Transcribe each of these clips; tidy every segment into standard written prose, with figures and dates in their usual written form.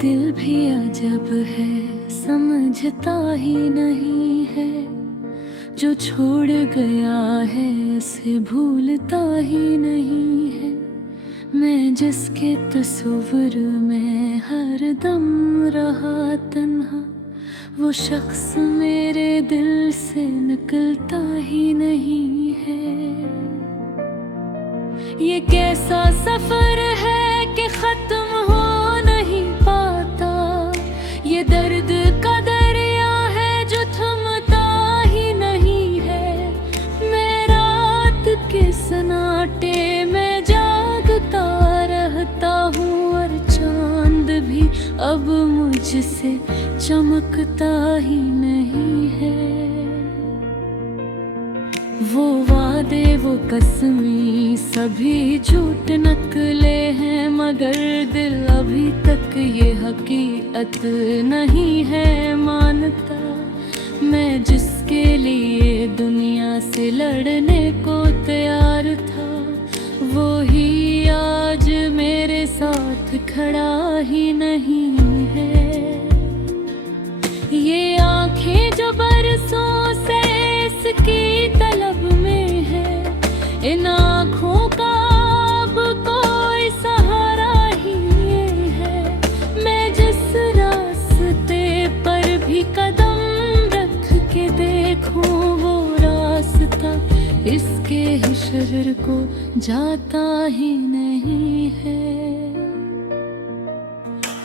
दिल भी अजब है, समझता ही नहीं है। जो छोड़ गया है उसे भूलता ही नहीं है। मैं जिसके तस्वीर में हर दम रहा तन्हा, वो शख्स मेरे दिल से निकलता ही नहीं है। ये कैसा सफर है कि खत्म हो नहीं पाता। ये दर्द का दरिया है जो थमता ही नहीं है। मैं रात के सन्नाटे में जागता रहता हूँ और चांद भी अब मुझसे चमकता ही नहीं है। वो वादे वो कसमी सभी झूठ नकले हैं, मगर दिल अभी तक ये हकीकत नहीं है मानता। मैं जिसके लिए दुनिया से लड़ने को तैयार था, वो ही आज मेरे साथ खड़ा ही नहीं है। ये आंखें जो बरसों से इसकी तलब में है, इन आँखों का अब कोई सहारा ही है। मैं जिस रास्ते पर भी कदम रख के देखूं, वो रास्ता इसके ही शहर को जाता ही नहीं है।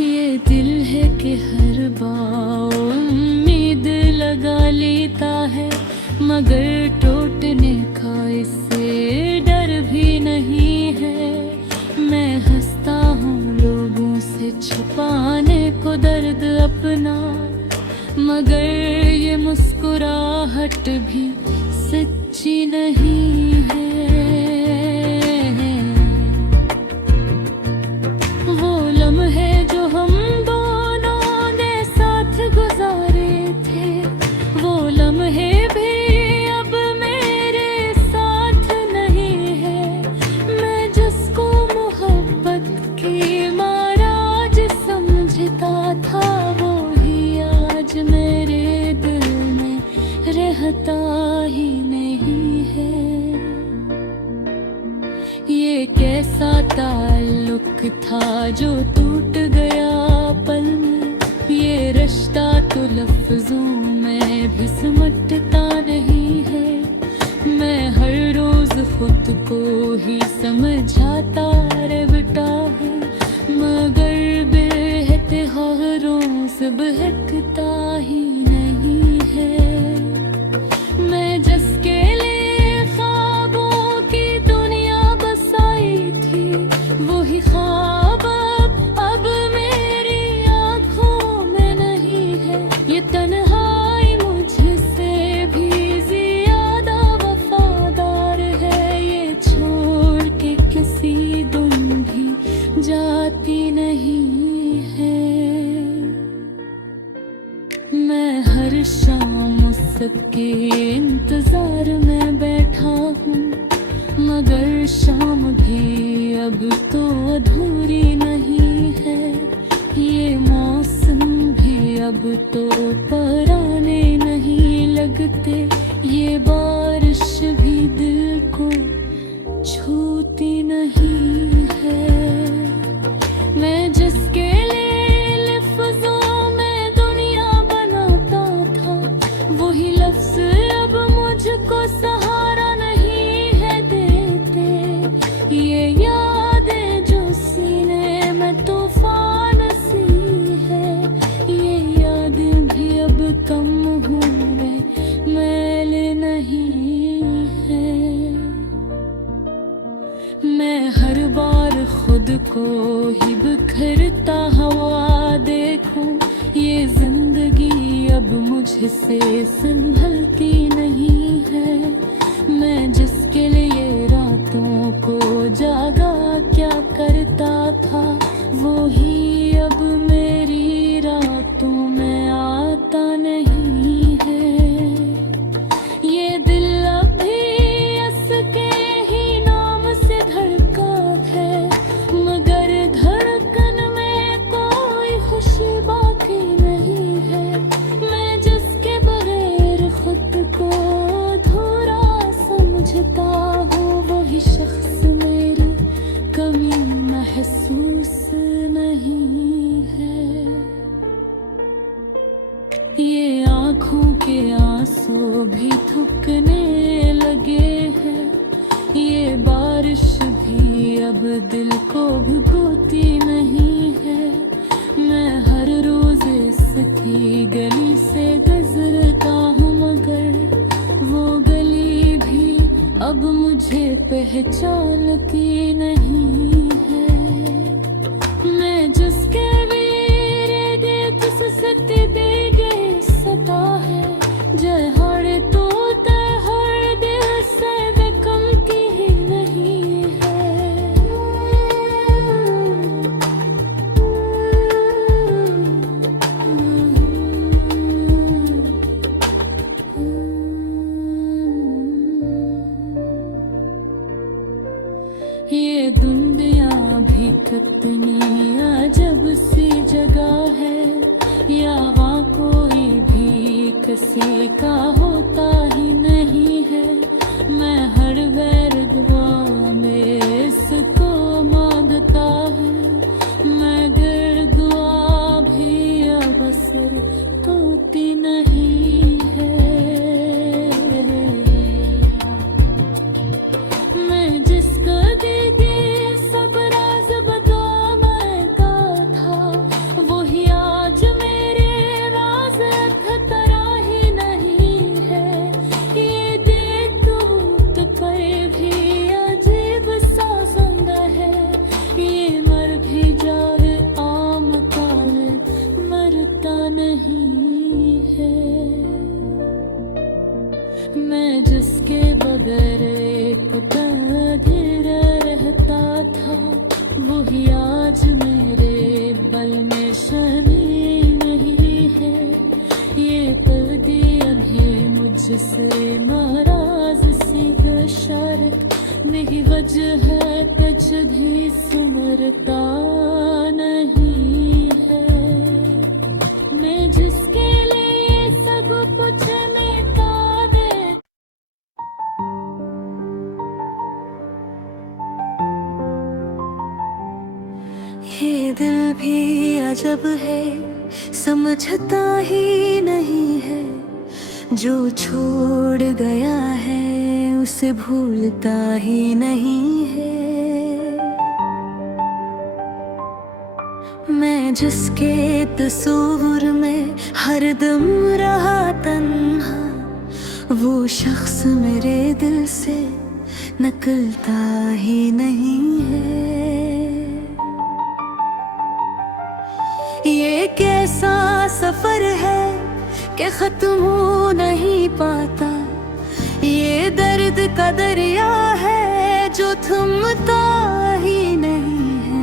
ये दिल है कि हर बार उम्मीद लगा लेता है, मगर टूटने का इससे डर भी नहीं है। मैं हंसता हूँ लोगों से छुपाने को दर्द अपना, मगर ये मुस्कुराहट भी सच्ची नहीं है। वो लम्हे जो हम दोनों ने साथ गुजारे थे, वो लम्हे भी अब मेरे साथ नहीं है। मैं जिसको मोहब्बत की महाराज समझता था, वो ही आज मेरे दिल में रहता ही नहीं है। ये कैसा ताल्लुक था जो टूट गया पल में। ये रिश्ता तो लफ्जों में भी सिमटता नहीं है। मैं हर रोज खुद को ही समझाता रे बेटा है, मगर बेहतहारों से बहकता ही नहीं है। मैं जिसके लिए ख्वाबों की दुनिया बसाई थी, वही ख्वाब अब मेरी आँखों में नहीं है। ये तन्हाई मुझसे भी ज्यादा वफादार है। ये छोड़ के किसी दिन भी जाती नहीं है। मैं हर शाम उसके इंतजार में बैठा हूँ, मगर शाम भी अब तो अधूरी नहीं है। ये मौसम भी अब तो पराने नहीं लगते। ये बारिश भी दिल को छूती नहीं है। मैं जिसके लिए लफ्जों में दुनिया बनाता था, वही लफ्ज अब मुझको सहारा नहीं है देते। ये यादें जो सीने में तूफान सी है, ये यादें भी अब कम हुए मैल नहीं है। मैं हर बार खुद को ही बिखरता हुआ देखूं, ये जिंदगी अब मुझसे संभलती नहीं है। मैं जिसके लिए रातों को जागा क्या करता था, वो ही अब मेरी रातों में आता नहीं है। ये दिल अभी इसके ही नाम से धड़का है, मगर धड़कन में कोई थुकने लगे हैं। ये बारिश भी अब दिल को भिगोती नहीं है। मैं हर रोज इसकी गली से गुजरता हूँ, मगर वो गली भी अब मुझे पहचानती नहीं है। मैं जिसके वीरे दे तुस सत्य दे गए सता है। जय हर तो तय हर दिल से वे कम की ही नहीं है। ये दुनिया भी कितनी अजब सी जगह है। यहाँ कोई भी किसी का होता ही नहीं है। मैं हर वैर दुआ में इसको मांगता हूँ, मगर दुआ भी अब असर होती नहीं है। मैं जिसका दीदी सब राज बदौलत का था, वही आज मेरे राज खतरा ही नहीं है। ये दिल टूट कर भी अजीब सा जिंदा है। ये मर भी जाए आम काल मरता नहीं है। मैं जिसके बगैर एक धीर रहता था, वही आज मेरे बल में शनि नहीं है। ये पर्दे अभी मुझसे नाराज सी शर्त नहीं, वजह है कुछ भी सुमरता नहीं है। मैं जिसके लिए सब कुछ मिटा दे। ये दिल भी अजब है, समझता ही नहीं है। जो छोड़ गया है उसे भूलता ही नहीं है। मैं जिसके तस्वीर में हरदम रहा तन्हा, वो शख्स मेरे दिल से निकलता ही नहीं है। ये कैसा सफर है कि खत्म हो नहीं पाता। ये दर्द का दरिया है जो थमता ही नहीं है।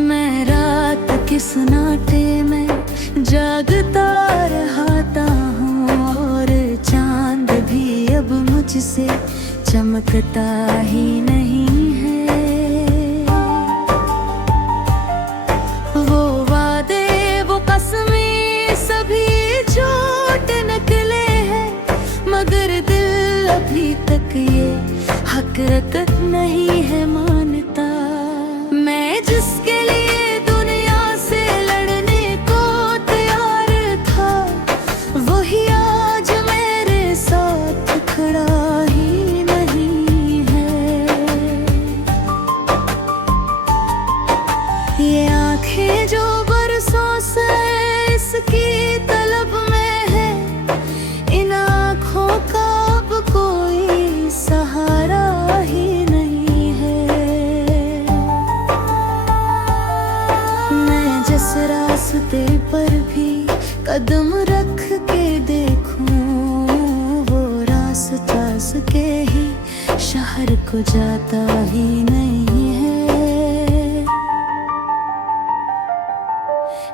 मैं रात के सन्नाटे में जागता रहता हूँ, और चांद भी अब मुझसे चमकता ही नहीं है। वो वादे वो कसमें सभी झूठ निकले हैं, मगर दिल अभी तक ये हकीकत नहीं है मानता। मैं जिसके लिए दुनिया से लड़ने को तैयार था, वही आज मेरे साथ खड़ा ही नहीं है। ये आंखें जो बरसों से इसकी तलब में है, इन आँखों का अब कोई सहारा ही नहीं है। मैं जिस रास्ते पर भी कदम रख के देखूं, वो रास्ता के ही शहर को जाता ही नहीं है।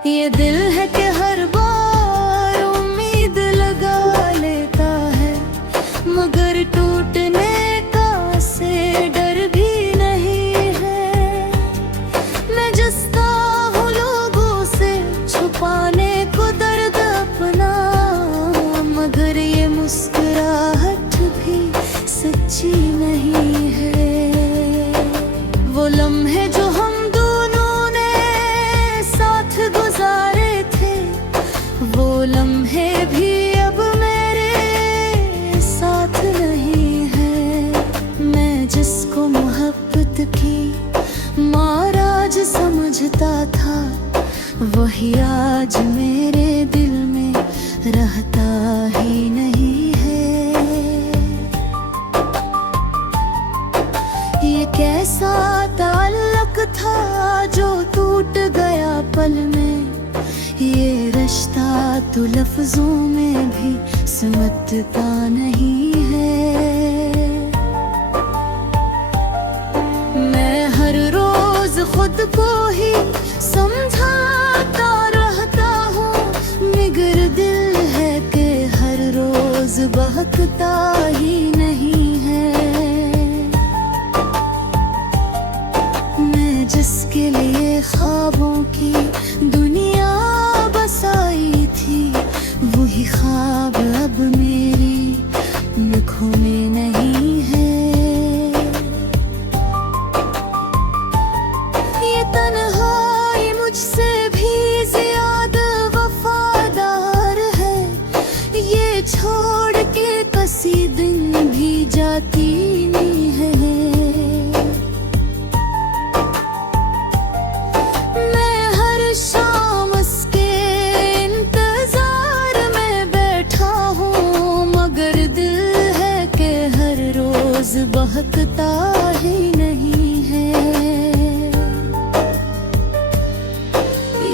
ये दिल है कि हर बार उम्मीद लगा लेता है, मगर टूटने का से डर भी नहीं है। मैं जसता हूँ लोगों से छुपाने को दर्द अपना, मगर ये मुस्कुराहट भी सच्ची नहीं है। वो लम्हे जो हम दोनों ने साथ गुजारे थे, रहता ही नहीं है। ये कैसा ताल्लुक था जो टूट गया पल में, ये रिश्ता तो लफ्जों में भी समझता नहीं है। मैं हर रोज खुद को ही समझाता रहता हूँ, मगर दिल है कि हर रोज बहकता ही नहीं है। मैं जिसके लिए ख्वाबों की दुनिया बसाई थी, वही ख्वाब अब मेरी आँखों में नहीं है। ये तन्हाई मुझसे भी ज्यादा वफादार है, ये छोड़ के कसी दिन भी जाती नहीं है। मैं हर शाम उसके इंतजार में बैठा हूँ, मगर दिल है कि हर रोज बहकता ही नहीं है।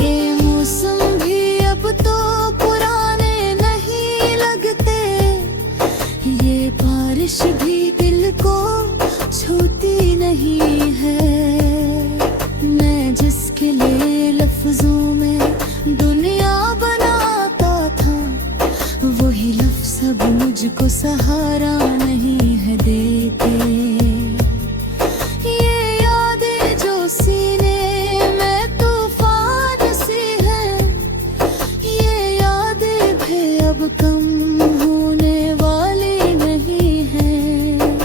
ये मौसम भी अब तो पुराने नहीं लगते, ये बारिश भी दिल को छूती नहीं है। मैं जिसके लिए लफ्जों में दुनिया बनाता था, वही लफ्ज अब मुझको सहारा नहीं है देते। ये यादें जो सीने में तूफान सी हैं, ये यादें भी अब कम होने वाली नहीं है।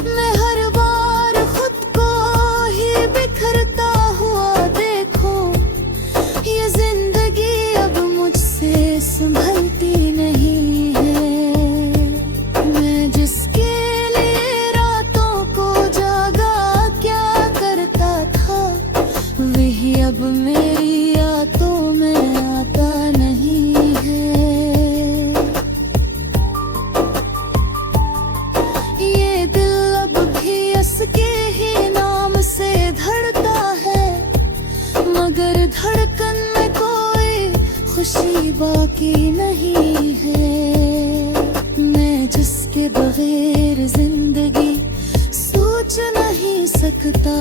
मैं हर बार खुद को ही बिखरता हुआ देखो, ये जिंदगी अब मुझसे संभलती नहीं है। मैं जिसके लिए रातों को जागा क्या करता था, वही अब मेरी यादों में आता नहीं है। ये दिल अब भी उसके ही नाम से धड़ता है, मगर धड़कन में कोई खुशी बाकी नहीं है। मैं जिसके बगैर जिंदगी सोच नहीं सकता,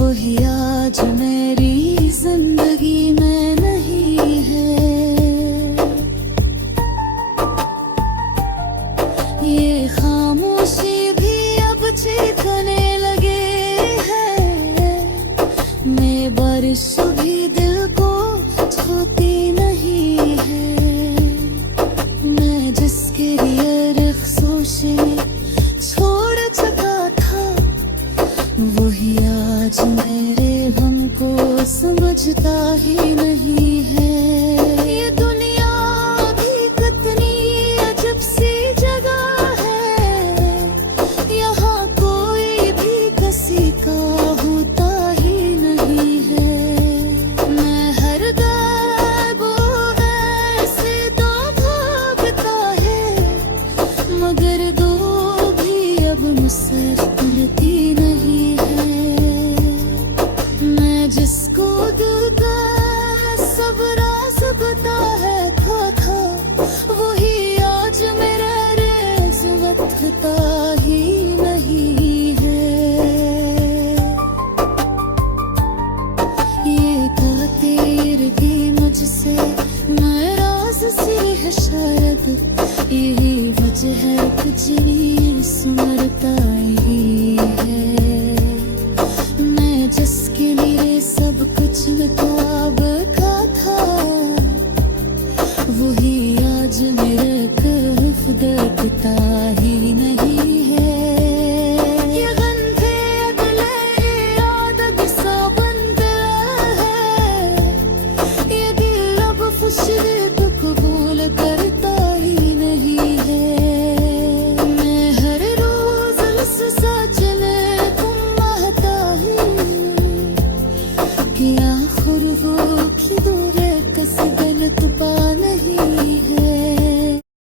वही आज मेरी जिंदगी में नहीं है। ये खामोशी भी अब चीखने लगे है, मैं बारिश भी दिल को छूती नहीं है। मैं जिसके लिए रिख्सोशी छोड़ चुका था, वही आज मेरे गम को समझता ही नहीं है। ये दुनिया भी कितनी अजब सी जगह है, यहाँ कोई भी किसी का होता ही नहीं है। मैं हर गायब ऐसे तो भागता है, मगर दो भी अब मुझसे खुलती नहीं है। मैं जिसको दिल का सब राज पता है था, वही आज मेरा रेज़ वक़्ता ही नहीं है। ये खातिर की मुझसे नाराज सी है शायद, यही वजह है कि जी सुमरता